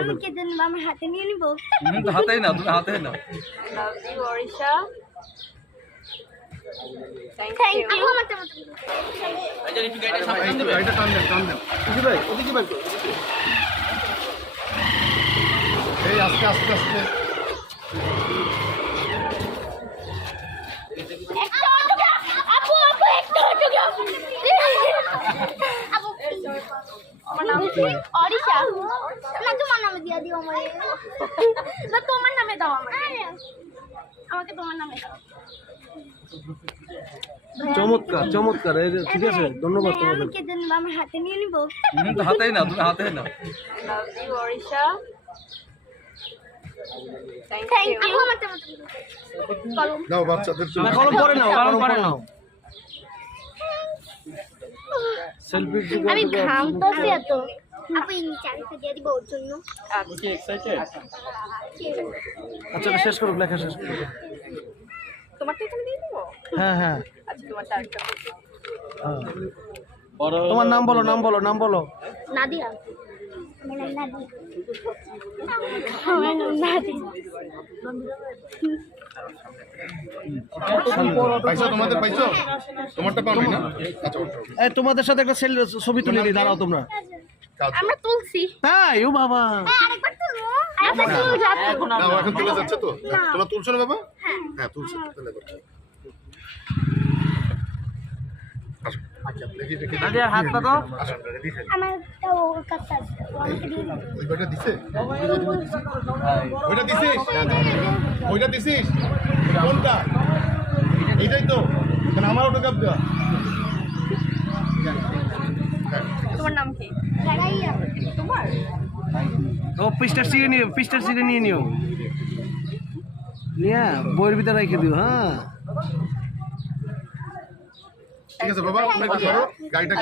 আমি হাতে নিয়ে নিবো। হাতেই না তুমি হাতেই না love you Arisha thank thank you you আমার তো গাড়িটা টান দেন টান দেন ওদিকে ভাই ওদিকে ভাই ওদিকে। এই আস্তে আস্তে আস্তে একটা অটোগ্রাফ আপু আপু একটা অটোগ্রাফ আপু আমার নাম কি অরিশা। না তোমার নামে দিয়ে দিও আমারে না তোমার নামে দাও আমাকে আমাকে তোমার নামে দাও। চমৎকার চমৎকার। ঠিক আছে ধন্যবাদ আমি তোমাদের। হাতে নিয়ে নিবো। হুম, তো হাতেই না তুমি হাতেই না। Love you Arisha. Thank you কলম দাও। বাচ্চাদের কলম পরে নাও কলম পরে নাও। আমি ঘামতেছি এত। আপু এই নিচে দিয়ে দিব ওর জন্য। আচ্ছা শেষ করো লেখা শেষ করো তোমারটা এখানে দিয়ে দেবো? হ্যাঁ হ্যাঁ। আচ্ছা তোমারটা আরেকটা হ্যাঁ। তোমার নাম বলো নাম বলো নাম বলো। নাদিয়া। আমার নাম নাদিয়া আমার নাম নাদিয়া পাইছো তোমাদের পাইছো? তোমারটা পাওনি না? আচ্ছা তোমাদের সাথে একটা সেল ছবি তুলে নিই দাঁড়াও তোমরা। কাজ। আমরা তুলছি। তাই ও বাবা। আরেকবার তুলবো আরেকবার তুলবো যাচ্ছে না ও এখন তুলে যাচ্ছে তো? তোমরা তুলছো না বাবা? হ্যাঁ। তুলছো আসো। আচ্ছা হাত আমার তো কাছে দিছে? ওইটা দিছিস? ওইটা দিছিস? কোনটা? এইটাই তো। কেন আমার অটোগ্রাফ দেওয়া। হ্যাঁ তোমার নাম কি? তোমার? ও পিসটা চিড়ে নিও পিসটা চিড়ে নিয়ে নিও। নিয়া বইয়ের ভিতরে রেখে দিও হ্যাঁ। ঠিক আছে বাবা গাড়িটা